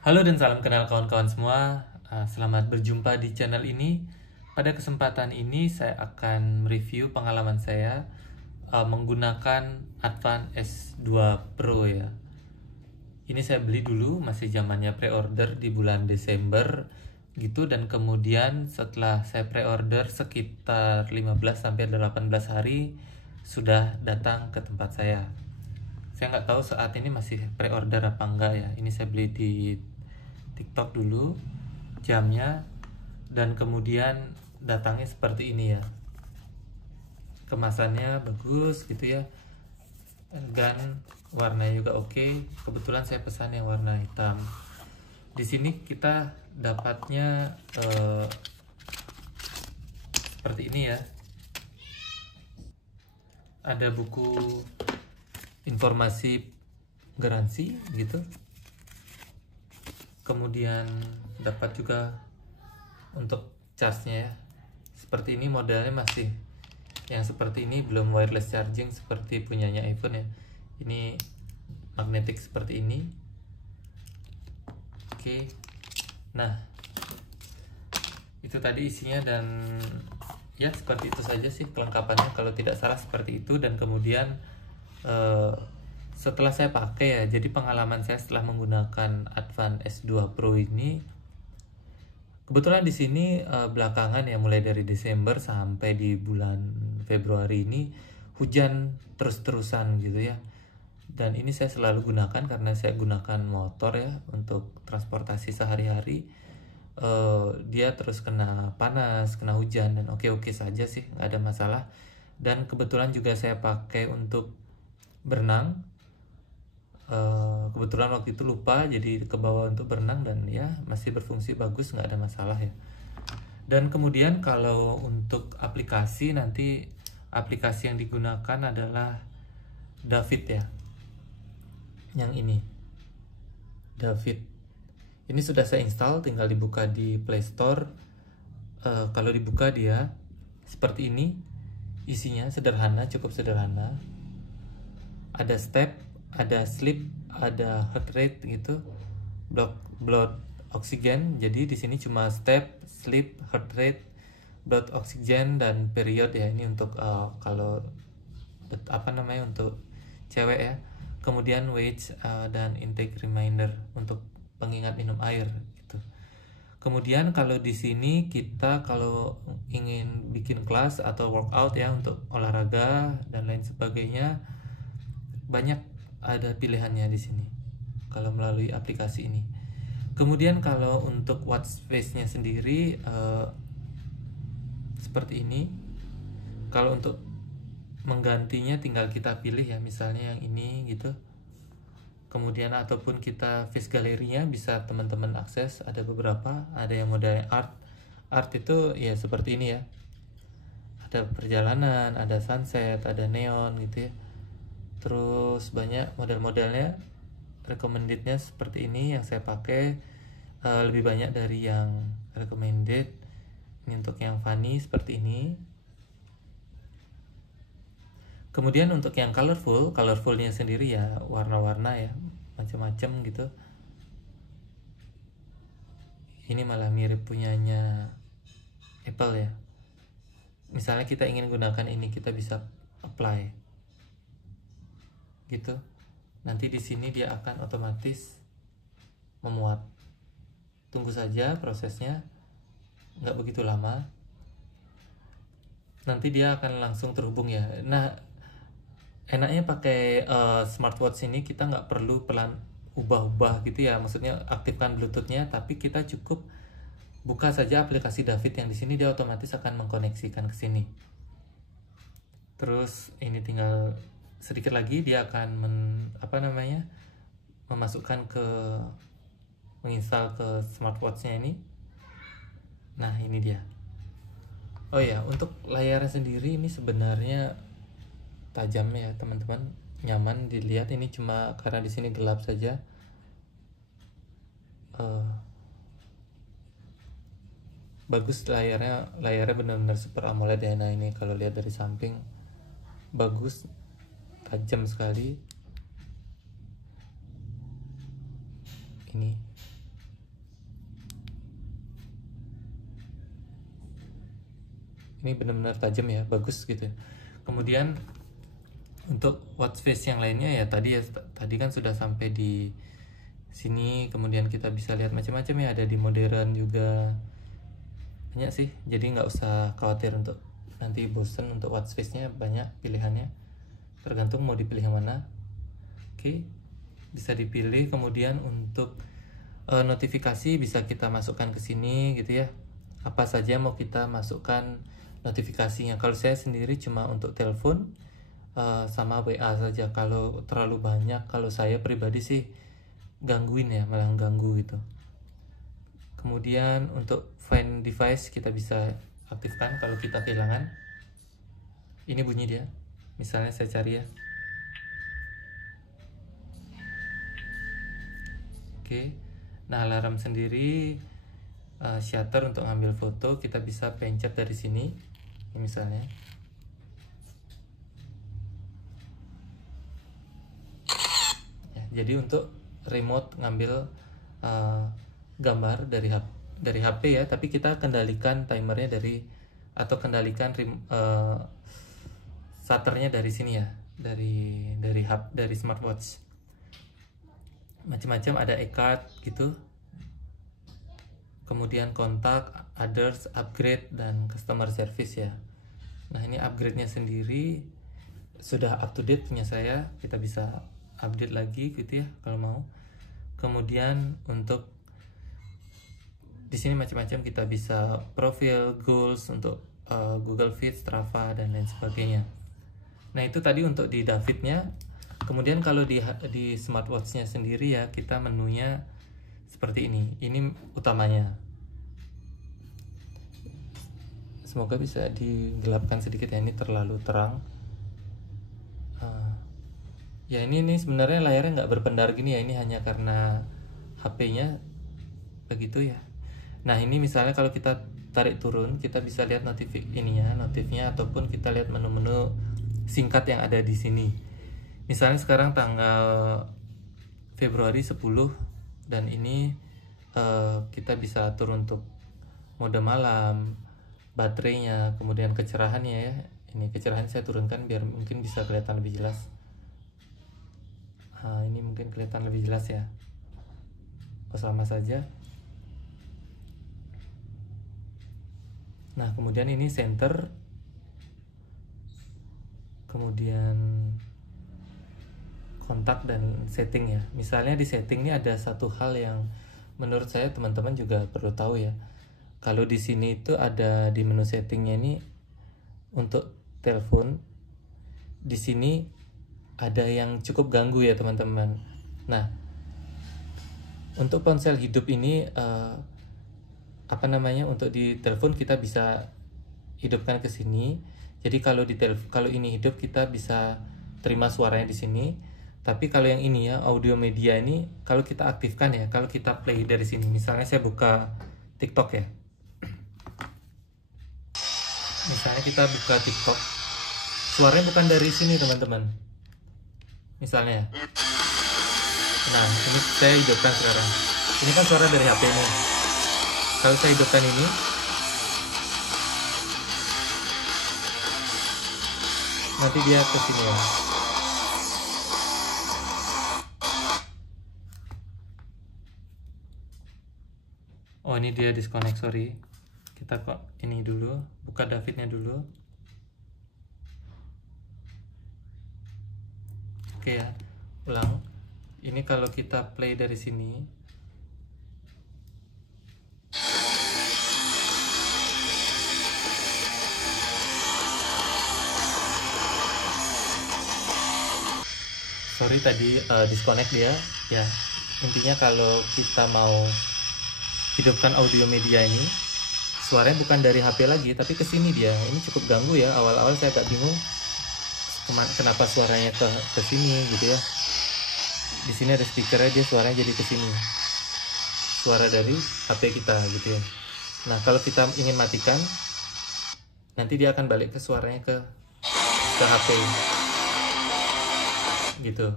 Halo dan salam kenal kawan-kawan semua. Selamat berjumpa di channel ini. Pada kesempatan ini saya akan mereview pengalaman saya menggunakan Advan S2 Pro ya. Ini saya beli dulu masih zamannya pre-order di bulan Desember gitu, dan kemudian setelah saya pre-order sekitar 15 sampai 18 hari sudah datang ke tempat saya. Saya nggak tahu saat ini masih pre-order apa enggak ya. Ini saya beli di TikTok dulu jamnya, dan kemudian datangnya seperti ini ya. Kemasannya bagus gitu ya, dan warnanya juga oke. Kebetulan saya pesan yang warna hitam. Di sini kita dapatnya seperti ini ya. Ada buku informasi garansi gitu. Kemudian dapat juga untuk charge-nya ya. Seperti ini modelnya, masih yang seperti ini, belum wireless charging seperti punyanya iPhone ya. Ini magnetik seperti ini. Oke. Nah, itu tadi isinya, dan ya seperti itu saja sih kelengkapannya kalau tidak salah seperti itu. Dan kemudian setelah saya pakai ya, jadi pengalaman saya setelah menggunakan Advan S2 Pro ini, kebetulan di sini belakangan ya, mulai dari Desember sampai di bulan Februari ini hujan terus-terusan gitu ya. Dan ini saya selalu gunakan karena saya gunakan motor ya untuk transportasi sehari-hari. Dia terus kena panas, kena hujan, dan oke-oke saja sih, nggak ada masalah. Dan kebetulan juga saya pakai untuk berenang. Kebetulan waktu itu lupa, jadi ke bawah untuk berenang, dan ya masih berfungsi bagus, nggak ada masalah ya. Dan kemudian kalau untuk aplikasi, nanti aplikasi yang digunakan adalah David ya, yang ini David. Ini sudah saya install, tinggal dibuka di Play Store. Kalau dibuka dia seperti ini, isinya sederhana, cukup sederhana. Ada step, ada sleep, ada heart rate gitu, blood oxygen. Jadi di sini cuma step, sleep, heart rate, blood oxygen, dan period ya. Ini untuk kalau apa namanya, untuk cewek ya. Kemudian weight dan intake reminder untuk pengingat minum air gitu. Kemudian kalau di sini kita kalau ingin bikin kelas atau workout ya, untuk olahraga dan lain sebagainya, banyak ada pilihannya di sini kalau melalui aplikasi ini. Kemudian kalau untuk watch face-nya sendiri seperti ini. Kalau untuk menggantinya tinggal kita pilih ya, misalnya yang ini gitu. Kemudian ataupun kita face galerinya bisa teman-teman akses, ada beberapa, ada yang model art itu ya seperti ini ya. Ada perjalanan, ada sunset, ada neon gitu ya. Terus banyak model-modelnya, recommendednya seperti ini yang saya pakai, lebih banyak dari yang recommended. Ini untuk yang funny seperti ini. Kemudian untuk yang colorfulnya sendiri ya warna-warna ya, macam-macam gitu. Ini malah mirip punyanya Apple ya. Misalnya kita ingin gunakan ini, kita bisa apply gitu. Nanti di sini dia akan otomatis memuat. Tunggu saja prosesnya, nggak begitu lama. Nanti dia akan langsung terhubung ya. Nah, enaknya pakai smartwatch ini, kita nggak perlu pelan ubah-ubah gitu ya, maksudnya aktifkan Bluetoothnya, tapi kita cukup buka saja aplikasi David yang di sini, dia otomatis akan mengkoneksikan ke sini. Terus ini tinggal sedikit lagi dia akan memasukkan ke, menginstal ke smartwatchnya ini. Nah ini dia. Oh ya, untuk layarnya sendiri ini sebenarnya tajam ya teman-teman, nyaman dilihat. Ini cuma karena di sini gelap saja. Bagus layarnya benar-benar Super AMOLED ya. Nah ini kalau lihat dari samping bagus, tajam sekali ini. ini benar-benar tajam ya, bagus gitu. Kemudian untuk watch face yang lainnya ya tadi kan sudah sampai di sini. Kemudian kita bisa lihat macam-macam ya, ada di modern juga, banyak sih. Jadi nggak usah khawatir untuk nanti bosen. Untuk watch face nya banyak pilihannya, tergantung mau dipilih yang mana. Oke, bisa dipilih. Kemudian untuk notifikasi bisa kita masukkan ke sini gitu ya, apa saja mau kita masukkan notifikasinya. Kalau saya sendiri cuma untuk telepon sama WA saja. Kalau terlalu banyak, kalau saya pribadi sih gangguin ya, malah ganggu gitu. Kemudian untuk find device kita bisa aktifkan kalau kita kehilangan. Ini bunyi dia, misalnya saya cari ya. Oke, nah alarm sendiri, shutter untuk ngambil foto kita bisa pencet dari sini. Ini misalnya. Ya, jadi untuk remote ngambil gambar dari HP ya, tapi kita kendalikan timernya atau kendalikan shutternya dari sini ya, dari smartwatch. Macam-macam, ada e-card gitu. Kemudian kontak, others, upgrade, dan customer service ya. Nah ini upgrade-nya sendiri sudah up to date punya saya, kita bisa update lagi gitu ya kalau mau. Kemudian untuk di sini macam-macam, kita bisa profil, goals untuk Google Feed, Strava, dan lain sebagainya. Nah itu tadi untuk di Davidnya. Kemudian kalau di smartwatch-nya sendiri ya, kita menunya seperti ini. Ini utamanya. Semoga bisa digelapkan sedikit ya, ini terlalu terang. Ya ini sebenarnya layarnya nggak berpendar gini ya, ini hanya karena HP-nya begitu ya. Nah ini misalnya kalau kita tarik turun, kita bisa lihat notifnya, ataupun kita lihat menu-menu singkat yang ada di sini. Misalnya sekarang tanggal Februari 10, dan ini kita bisa atur untuk mode malam, baterainya, kemudian kecerahannya ya. Ini kecerahan saya turunkan biar mungkin bisa kelihatan lebih jelas. Ini mungkin kelihatan lebih jelas ya. Sama saja. Nah kemudian ini center, kemudian kontak dan setting ya. Misalnya di setting ini ada satu hal yang menurut saya teman-teman juga perlu tahu ya. Kalau di sini itu ada di menu settingnya ini untuk telepon, di sini ada yang cukup ganggu ya teman-teman. Nah untuk ponsel hidup ini untuk di telepon kita bisa hidupkan ke sini. Jadi kalau ini hidup, kita bisa terima suaranya di sini. Tapi kalau yang ini ya, audio media ini, kalau kita aktifkan ya, kalau kita play dari sini, misalnya saya buka TikTok ya. Misalnya kita buka TikTok, suaranya bukan dari sini teman-teman. Misalnya. Nah, ini saya hidupkan sekarang. Ini kan suara dari HP ini. Kalau saya hidupkan ini, nanti dia ke sini ya. Oh ini dia disconnect, sorry. Kita kok ini dulu, buka Davidnya dulu. Oke ya, ulang. Ini kalau kita play dari sini, sorry tadi disconnect dia ya. Intinya kalau kita mau hidupkan audio media ini, suaranya bukan dari HP lagi tapi ke sini dia. Ini cukup ganggu ya, awal-awal saya agak bingung kenapa suaranya ke sini gitu ya. Di sini ada speakernya, dia suaranya jadi ke sini, suara dari HP kita gitu ya. Nah kalau kita ingin matikan, nanti dia akan balik ke suaranya ke HP gitu.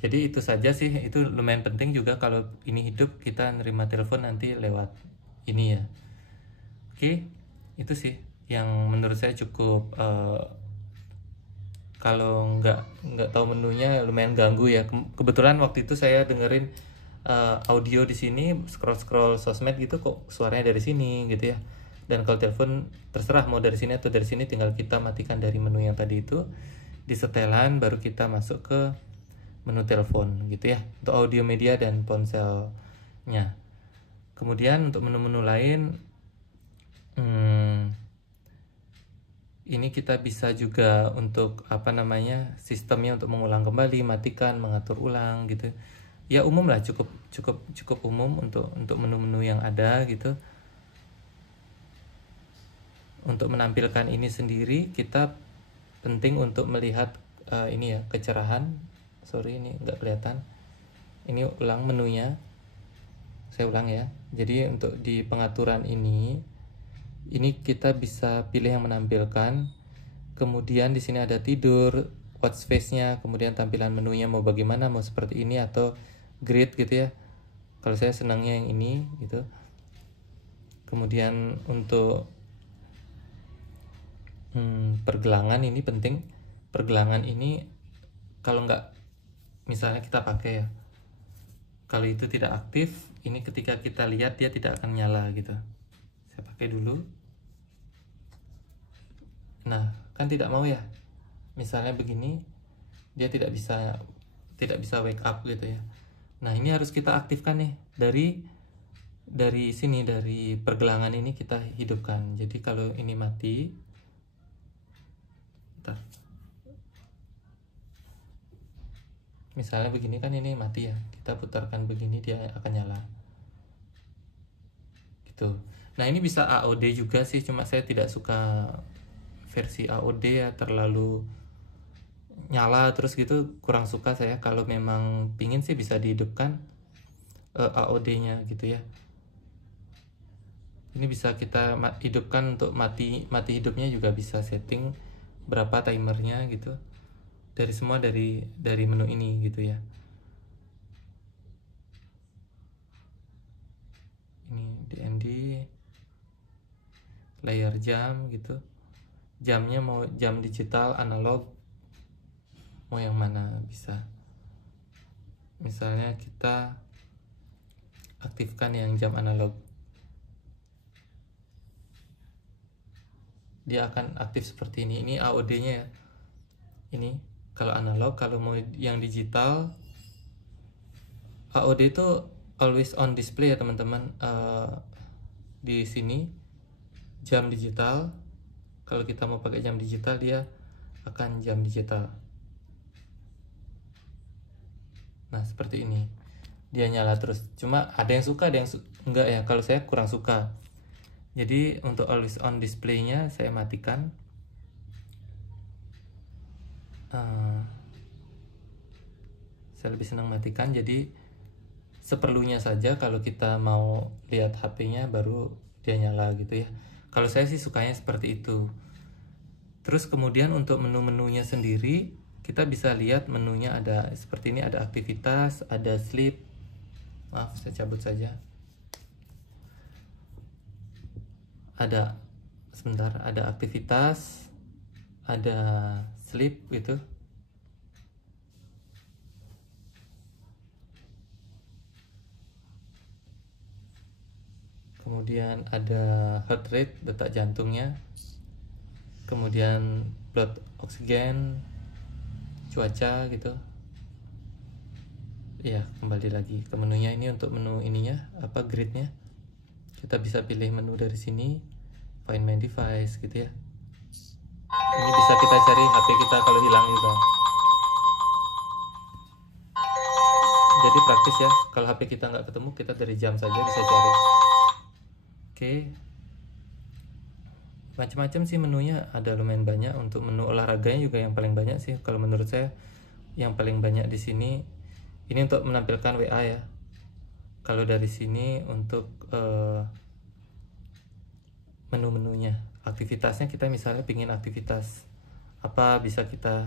Jadi itu saja sih, itu lumayan penting juga kalau ini hidup, kita nerima telepon nanti lewat ini ya. Oke, itu sih. yang menurut saya cukup kalau nggak tahu menunya lumayan ganggu ya. Kebetulan waktu itu saya dengerin audio di sini, scroll sosmed gitu kok suaranya dari sini gitu ya. Dan kalau telepon terserah mau dari sini atau dari sini, tinggal kita matikan dari menu yang tadi itu di setelan, baru kita masuk ke menu telepon gitu ya, untuk audio media dan ponselnya. Kemudian untuk menu-menu lain, ini kita bisa juga untuk sistemnya untuk mengulang kembali, matikan, mengatur ulang gitu. Ya umum lah, cukup umum untuk menu-menu yang ada gitu. Untuk menampilkan ini sendiri kita penting untuk melihat ini ya, kecerahan. Sorry ini nggak kelihatan. Ini ulang menunya. Saya ulang ya. Jadi untuk di pengaturan ini kita bisa pilih yang menampilkan. Kemudian di sini ada tidur, watch face-nya, kemudian tampilan menunya mau bagaimana, mau seperti ini atau grid gitu ya. Kalau saya senangnya yang ini gitu. Kemudian untuk pergelangan ini penting. Pergelangan ini kalau nggak, misalnya kita pakai ya, kalau itu tidak aktif, ini ketika kita lihat dia tidak akan nyala gitu. Saya pakai dulu. Nah kan tidak mau ya, misalnya begini dia tidak bisa wake up gitu ya. Nah ini harus kita aktifkan nih, dari sini, dari pergelangan ini kita hidupkan. Jadi kalau ini mati, bentar. Misalnya begini kan ini mati ya, kita putarkan begini dia akan nyala gitu. Nah ini bisa AOD juga sih, cuma saya tidak suka versi AOD ya, terlalu nyala terus gitu, kurang suka saya. Kalau memang pingin sih bisa dihidupkan AOD-nya gitu ya. Ini bisa kita hidupkan untuk mati hidupnya juga bisa, setting berapa timernya gitu. Semua dari menu ini gitu ya. Ini DND, layar jam gitu. Jamnya mau jam digital, analog, mau yang mana bisa. Misalnya kita aktifkan yang jam analog, dia akan aktif seperti ini. Ini AOD-nya ya. Ini kalau analog. Kalau mau yang digital, AOD itu always on display ya teman-teman. Di sini jam digital. Kalau kita mau pakai jam digital, dia akan jam digital. Nah seperti ini, dia nyala terus. Cuma ada yang suka, ada yang enggak ya. Kalau saya kurang suka. Jadi untuk always on display-nya saya matikan. Saya lebih senang matikan, jadi seperlunya saja. Kalau kita mau lihat HP-nya baru dia nyala gitu ya. Kalau saya sih sukanya seperti itu. Terus kemudian untuk menu-menunya sendiri, kita bisa lihat menunya ada seperti ini, ada aktivitas, ada sleep. Maaf, saya cabut saja. Ada aktivitas, ada sleep gitu. Kemudian ada heart rate, detak jantungnya. Kemudian blood oksigen, cuaca gitu. Ya, kembali lagi ke menunya. Ini untuk menu ininya, gridnya. Kita bisa pilih menu dari sini, find my device gitu ya. Ini bisa kita cari HP kita kalau hilang juga. Jadi praktis ya, kalau HP kita nggak ketemu, kita dari jam saja bisa cari. Oke, macam-macam sih menunya, ada lumayan banyak. Untuk menu olahraganya juga yang paling banyak sih kalau menurut saya. Yang paling banyak di sini ini untuk menampilkan WA ya. Kalau dari sini untuk menu-menunya, aktivitasnya, kita misalnya pingin aktivitas apa, bisa kita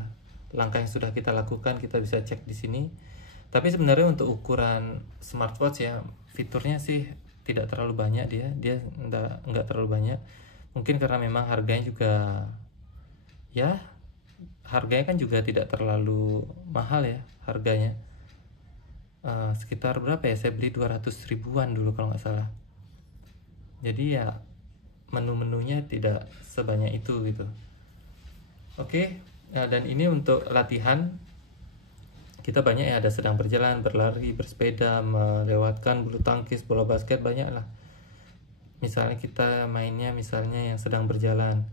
langkah yang sudah kita lakukan kita bisa cek di sini. Tapi sebenarnya untuk ukuran smartwatch ya, fiturnya sih tidak terlalu banyak, dia enggak terlalu banyak. Mungkin karena memang harganya juga ya, harganya kan juga tidak terlalu mahal ya harganya. Sekitar berapa ya, saya beli 200 ribuan dulu kalau nggak salah. Jadi ya menu-menunya tidak sebanyak itu gitu. Oke, nah, dan ini untuk latihan kita banyak ya, ada sedang berjalan, berlari, bersepeda, melewatkan bulu tangkis, bola basket, banyak lah. Misalnya kita mainnya misalnya yang sedang berjalan,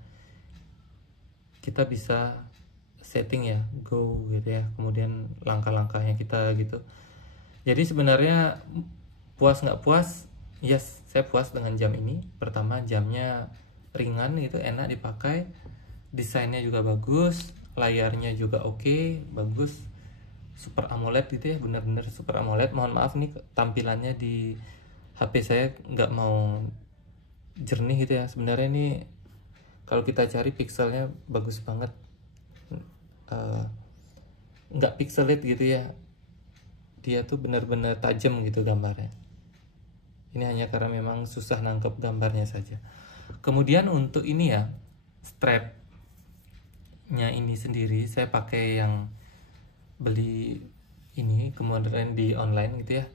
kita bisa setting ya, go gitu ya, kemudian langkah-langkahnya kita gitu. Jadi sebenarnya puas nggak puas, yes, saya puas dengan jam ini. Pertama, jamnya ringan gitu, enak dipakai, desainnya juga bagus, layarnya juga oke, bagus, Super AMOLED gitu ya, benar-benar Super AMOLED. Mohon maaf nih tampilannya di HP saya nggak mau jernih gitu ya. Sebenarnya ini kalau kita cari pixelnya bagus banget, nggak pixelate gitu ya, dia tuh benar-benar tajam gitu gambarnya. Ini hanya karena memang susah nangkep gambarnya saja. Kemudian untuk ini ya, strapnya ini sendiri saya pakai yang beli ini kemudian di online gitu ya.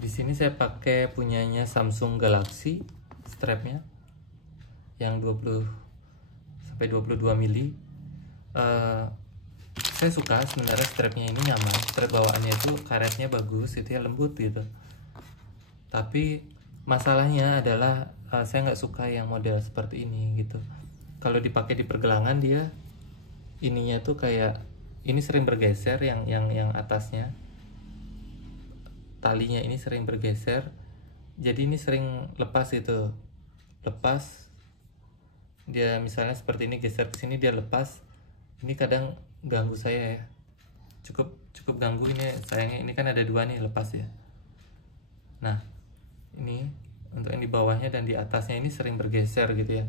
Di sini saya pakai punyanya Samsung Galaxy, strapnya yang 20 sampai 22 mili. Saya suka sebenarnya strapnya ini, nyaman, strap bawaannya itu karetnya bagus gitu ya, lembut gitu. Tapi masalahnya adalah saya nggak suka yang model seperti ini gitu. Kalau dipakai di pergelangan dia ininya tuh kayak ini sering bergeser, yang atasnya talinya ini sering bergeser, jadi ini sering lepas gitu, lepas dia misalnya seperti ini, geser ke sini dia lepas. Ini kadang ganggu saya ya, cukup ganggu ini sayangnya. Ini kan ada dua nih lepas ya. Nah ini untuk yang di bawahnya dan di atasnya ini sering bergeser gitu ya,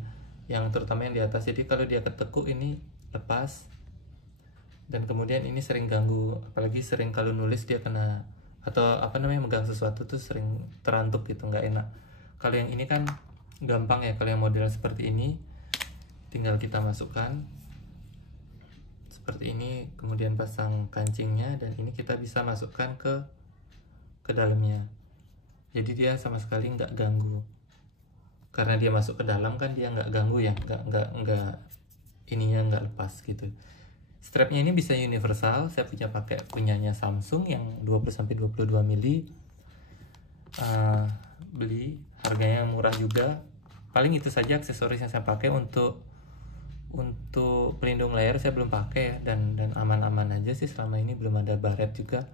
yang terutama yang di atas. Jadi kalau dia ketekuk ini lepas, dan kemudian ini sering ganggu, apalagi sering kalau nulis dia kena atau apa namanya megang sesuatu tuh sering terantuk gitu, nggak enak. Kalau yang ini kan gampang ya, kalau yang model seperti ini tinggal kita masukkan seperti ini, kemudian pasang kancingnya, dan ini kita bisa masukkan ke dalamnya. Jadi dia sama sekali nggak ganggu, karena dia masuk ke dalam kan dia nggak ganggu ya, nggak ininya nggak lepas gitu. Strapnya ini bisa universal, saya punyanya Samsung yang 20-22 mili. Beli, harganya murah juga. Paling itu saja aksesoris yang saya pakai. Untuk pelindung layar saya belum pakai ya, dan aman-aman aja sih selama ini, belum ada baret juga.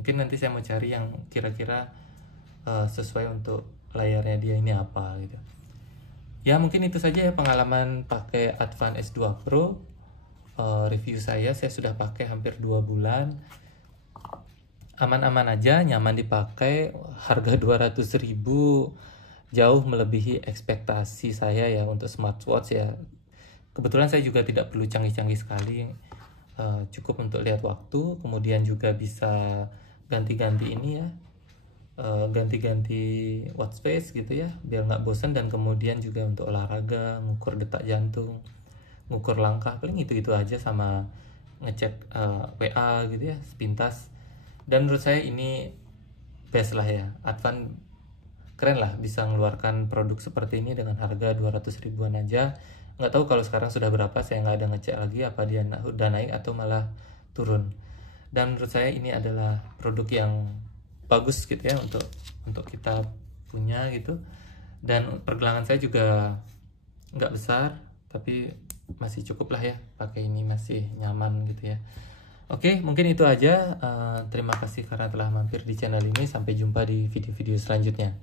Mungkin nanti saya mau cari yang kira-kira sesuai untuk layarnya dia ini apa gitu. Ya mungkin itu saja ya pengalaman pakai Advance S2 Pro. Review saya sudah pakai hampir 2 bulan, aman-aman aja, nyaman dipakai, harga 200.000 jauh melebihi ekspektasi saya ya untuk smartwatch ya. Kebetulan saya juga tidak perlu canggih-canggih sekali, cukup untuk lihat waktu, kemudian juga bisa ganti-ganti ini ya, ganti-ganti watch face gitu ya, biar nggak bosan. Dan kemudian juga untuk olahraga, ngukur detak jantung, ngukur langkah, paling itu aja, sama ngecek WA gitu ya sepintas. Dan menurut saya ini best lah ya, Advan keren lah bisa mengeluarkan produk seperti ini dengan harga 200 ribuan aja. Nggak tahu kalau sekarang sudah berapa, saya nggak ada ngecek lagi apa dia udah naik atau malah turun. Dan menurut saya ini adalah produk yang bagus gitu ya untuk kita punya gitu. Dan pergelangan saya juga nggak besar, tapi masih cukup lah ya, pakai ini masih nyaman gitu ya. Oke, mungkin itu aja. Terima kasih karena telah mampir di channel ini. Sampai jumpa di video-video selanjutnya.